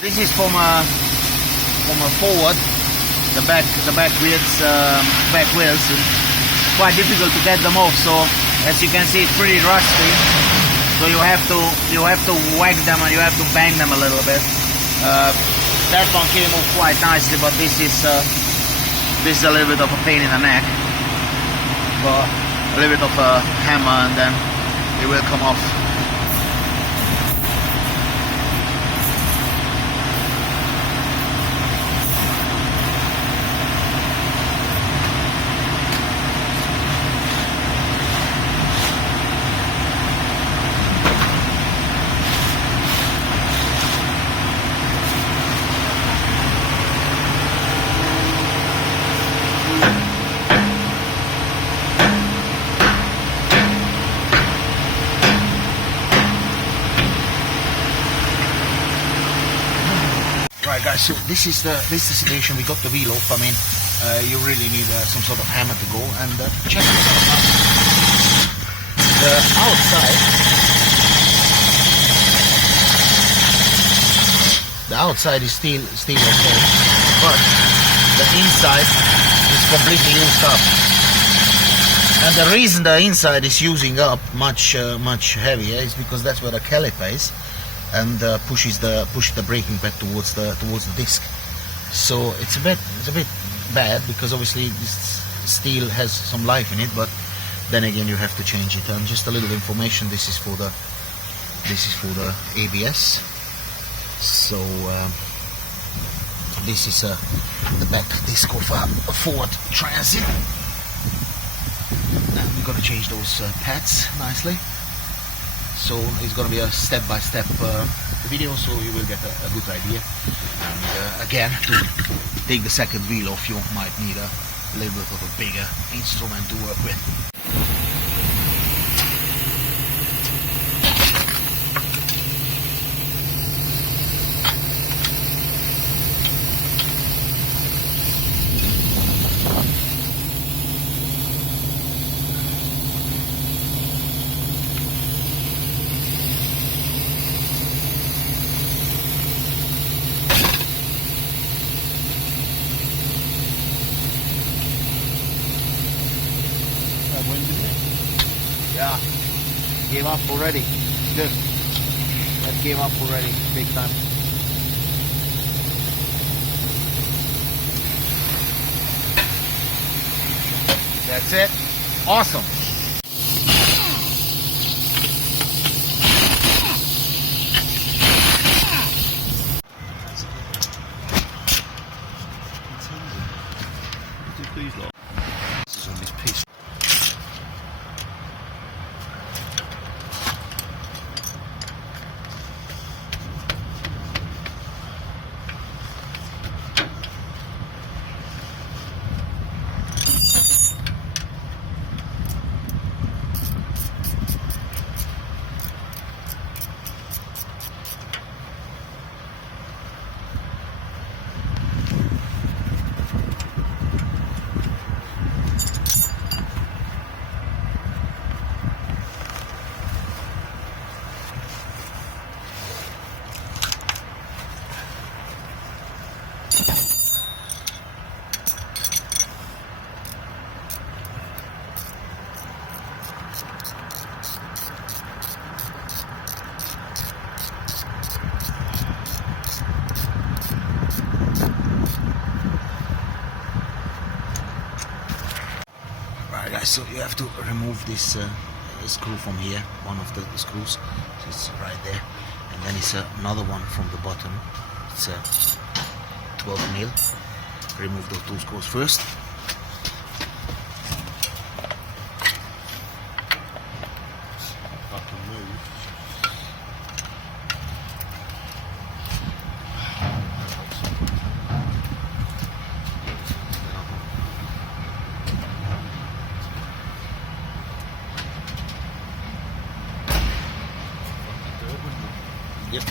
This is from a forward, the back wheels. It's quite difficult to get them off. So as you can see, it's pretty rusty. So you have to whack them and you have to bang them a little bit. That one came off quite nicely, but this is a little bit of a pain in the neck. But a little bit of a hammer and then it will come off. Right guys, so this is the situation. We got the wheel off. I mean, you really need some sort of hammer to go and check this out. The outside is still okay, but the inside is completely used up. And the reason the inside is using up much heavier is because that's where the caliper is, and push the braking pad towards the disc. So it's a bit bad because obviously this steel has some life in it, but then again you have to change it. And just a little information: this is for the ABS. So this is the back disc of a Ford Transit. And we're gonna change those pads nicely. So it's going to be a step-by-step video, so you will get a good idea. And again, to take the second wheel off, you might need a little bit of a bigger instrument to work with. Yeah, gave up already. Good. That gave up already, big time. That's it. Awesome. This is on this piece. Right guys, so you have to remove this screw from here, one of the screws. So it's right there, and then it's another one from the bottom. It's 12 mil. Remove those two screws first. Yep.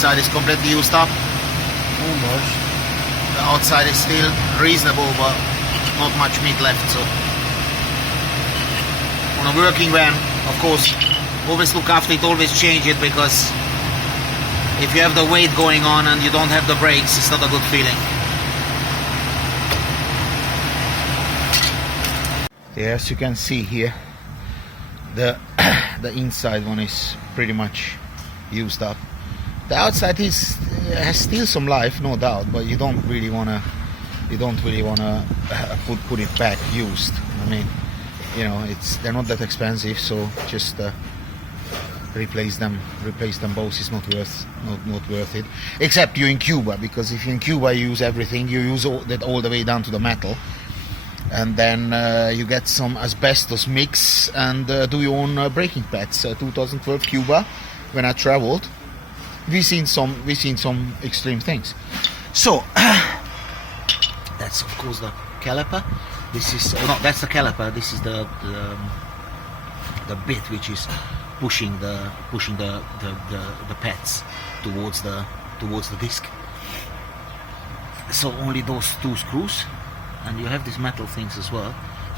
inside is completely used up. Almost. The outside is still reasonable, but not much meat left. So on a working van, of course, always look after it, always change it, because if you have the weight going on and you don't have the brakes, it's not a good feeling. Yeah, as you can see here, the inside one is pretty much used up. The outside has still some life, no doubt, but you don't really wanna put it back used. I mean, you know, they're not that expensive, so just replace them both. Is not worth it, except you're in Cuba, because if you're in Cuba you use everything, you use that all the way down to the metal, and then you get some asbestos mix and do your own braking pads. 2012 Cuba, when I traveled, we've seen some extreme things. So that's of course the caliper. This is that's the caliper. This is the bit which is pushing the pads towards the disc. So only those two screws, and you have these metal things as well,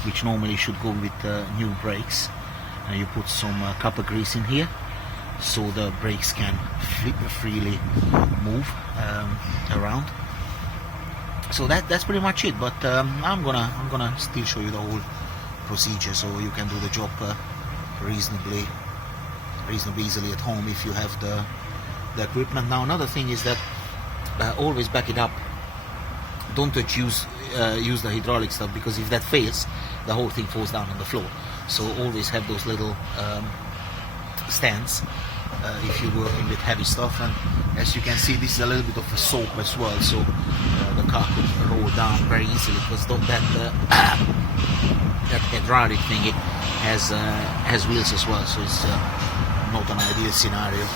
which normally should go with new brakes. And you put some copper grease in here, so the brakes can freely move around. So that's pretty much it. But I'm gonna still show you the whole procedure, so you can do the job reasonably easily at home if you have the equipment. Now another thing is that always back it up. Don't use the hydraulic stuff, because if that fails, the whole thing falls down on the floor. So always have those little stands if you're working with heavy stuff. And as you can see, this is a little bit of a slope as well, so the car could roll down very easily, because that hydraulic thing, it has wheels as well, so it's not an ideal scenario.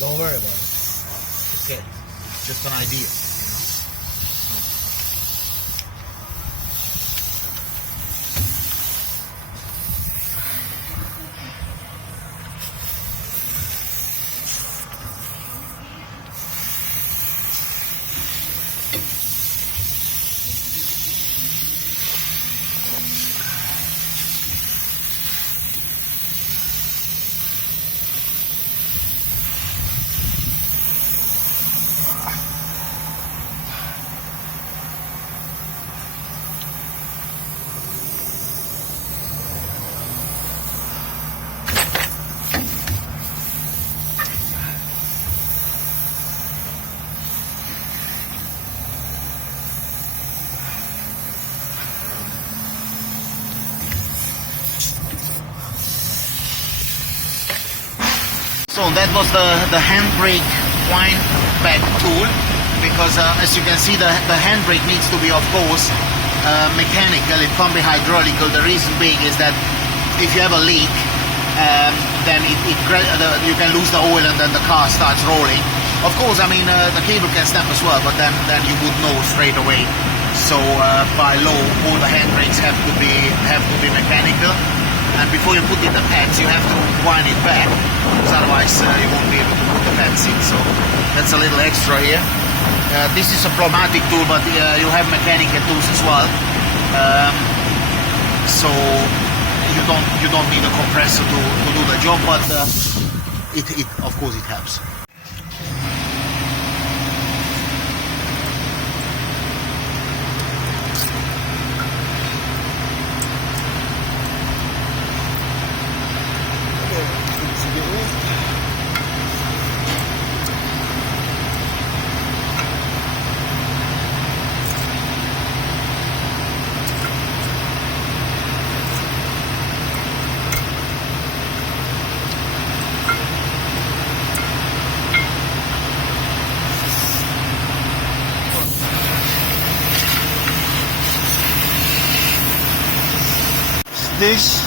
Don't worry about it. It's okay. It's just an idea, you know. So that was the handbrake wind back tool, because as you can see, the handbrake needs to be, of course, mechanical. It can't be hydraulical. The reason being is that if you have a leak, then you can lose the oil and then the car starts rolling. Of course, I mean, the cable can snap as well, but then you would know straight away. So by law, all the handbrakes have to be mechanical. And before you put in the pads, you have to wind it back, because otherwise you won't be able to put the pads in. So that's a little extra here. This is a pneumatic tool, but you have mechanical tools as well. So you don't need a compressor to do the job, but it of course it helps. this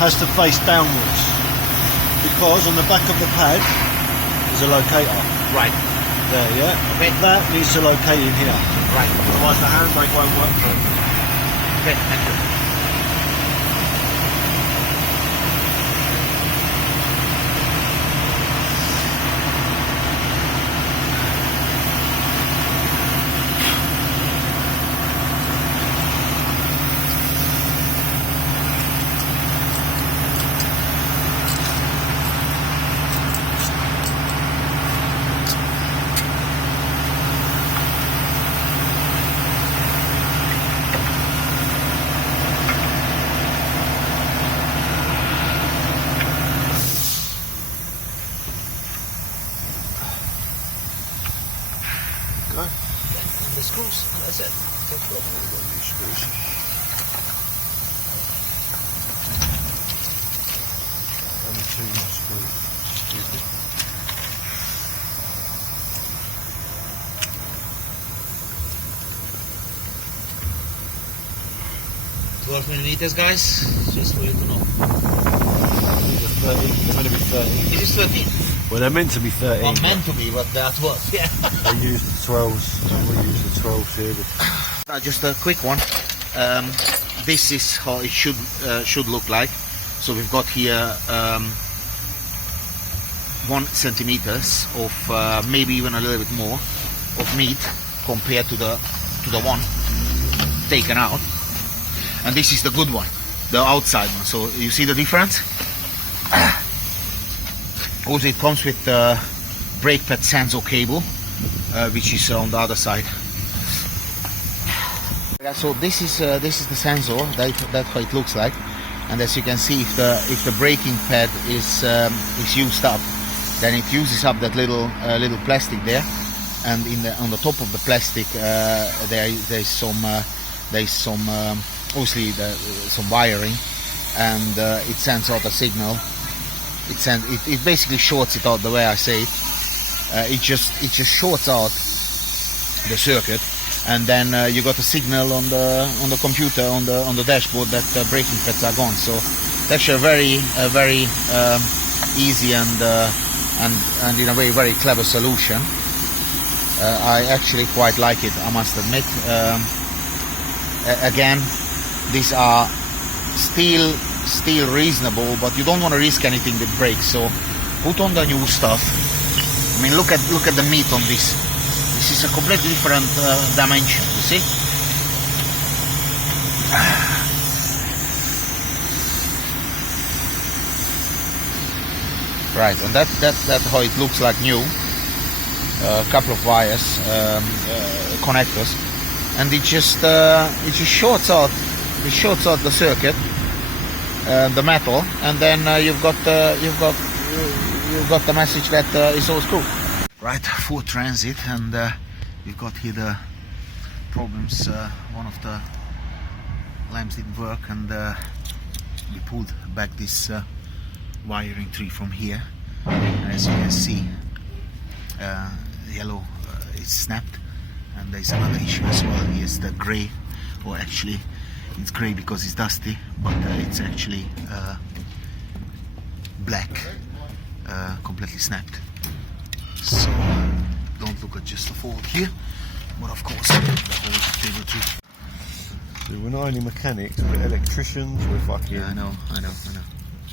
has to face downwards because on the back of the pad is a locator. Right. There, yeah? Okay. That needs to locate in here. Right. Otherwise the handbrake won't work for it. Okay, thank you. Go. And the screws, that's it. That's all. Only 2 more screws. Stupid. 12 millimeters, guys, just for you to know. They're 13. They're meant to be 13. It is 13. Well, they're meant to be 13. Or meant to be, but that was, yeah. They use the 12s. We use the 12s here. But Just a quick one. This is how it should look like. So we've got here 1 centimeters of maybe even a little bit more of meat compared to the one taken out. And this is the good one, the outside one. So you see the difference? Also, it comes with the brake pad sensor cable, which is on the other side. So this is the sensor. That's how it looks like. And as you can see, if the braking pad is used up, then it uses up that little plastic there. And on the top of the plastic, there's some obviously some wiring, and it sends out a signal. It basically shorts it out the way I say it. It just shorts out the circuit, and then you got a signal on the computer on the dashboard that the braking pads are gone. So that's a very easy and in a way very clever solution. I actually quite like it, I must admit. Again, these are still reasonable, but you don't want to risk anything with brakes. So put on the new stuff. I mean, look at the meat on this. This is a completely different dimension. You see? Right, and that's how it looks like new. A couple of wires, connectors, and it just shorts out the circuit, the metal, and then you've got the message that it's all screwed. Right, Ford Transit, and we've got here the problems. One of the lamps didn't work, and we pulled back this wiring tree from here, and as you can see, yellow is snapped, and there's another issue as well. Here's the grey, or actually it's grey because it's dusty, but it's actually black, completely snapped. So don't look at just the fault here, but of course the whole table too. we're not only mechanics, we're electricians, we're fucking... Yeah, I know.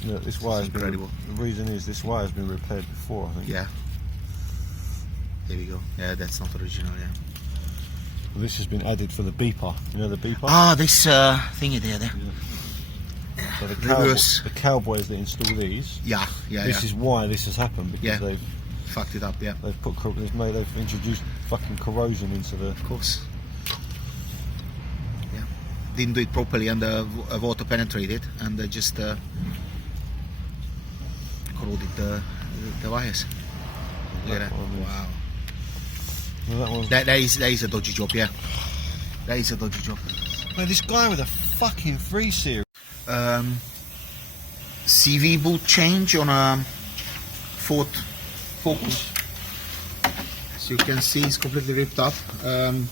Look, this wire's been... incredible. The reason is this wire's been repaired before, I think. Yeah. There we go. Yeah, that's not original, yeah. Well, this has been added for the beeper. You know the beeper? Ah, this thingy there. So the cowboys that install these, this is why this has happened, because they've fucked it up, yeah. They've introduced fucking corrosion into the... Of course. Yeah. Didn't do it properly, and the water penetrated, and they just corroded the wires. Look at that. Wow. Well, that is a dodgy job, yeah. That is a dodgy job. Man, this guy with a fucking 3 Series. CV boot change on a Ford Focus. As you can see, it's completely ripped up. The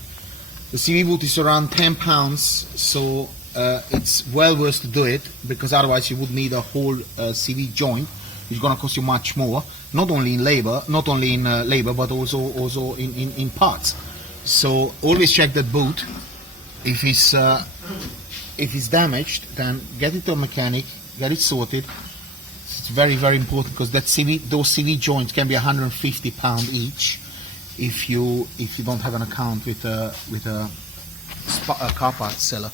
CV boot is around 10 pounds, so it's well worth to do it, because otherwise you would need a whole CV joint, which is going to cost you much more, not only in labor, but also in parts. So always check that boot. If it's damaged, then get it to a mechanic, get it sorted. It's very, very important, because those CV joints can be £150 each if you don't have an account with a car parts seller.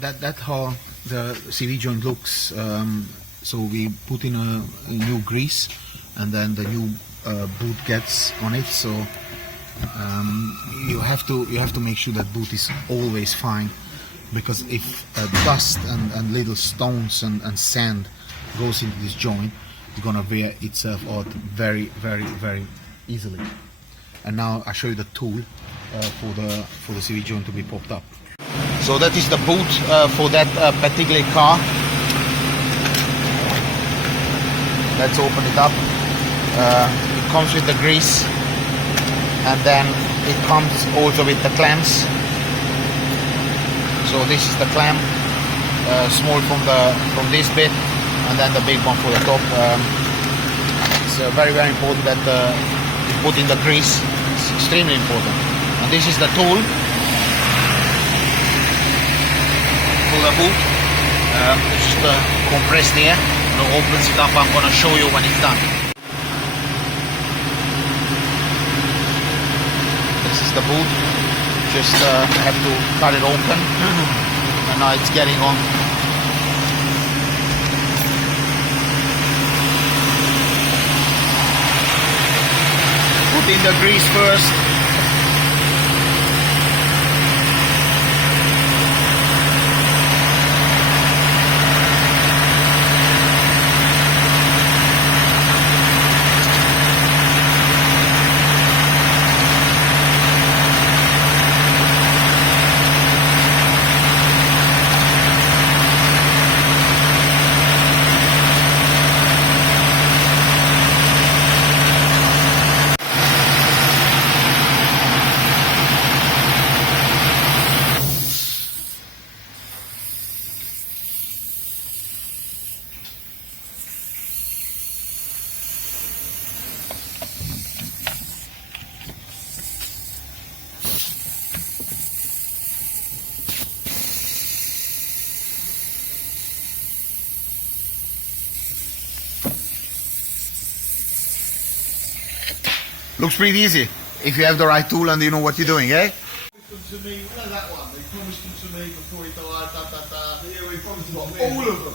That's how the CV joint looks. So we put in a new grease, and then the new boot gets on it. So you have to make sure that boot is always fine, because if dust and little stones and sand goes into this joint, it's gonna wear itself out very, very, very easily. And now I show you the tool for the CV joint to be popped up. So that is the boot for that particular car. Let's open it up. It comes with the grease, and then it comes also with the clamps. So this is the clamp, small from this bit, and then the big one for the top. It's very, very important that you put in the grease. It's extremely important. And this is the tool for the boot. It's just compressed air. And it opens it up. I'm going to show you when it's done. This is the boot. Just have to cut it open, and now it's getting on. Put in the grease first. Looks pretty easy if you have the right tool and you know what you're doing, eh? To me, that one. They promised them to me before he died. Yeah, we promised them all of them.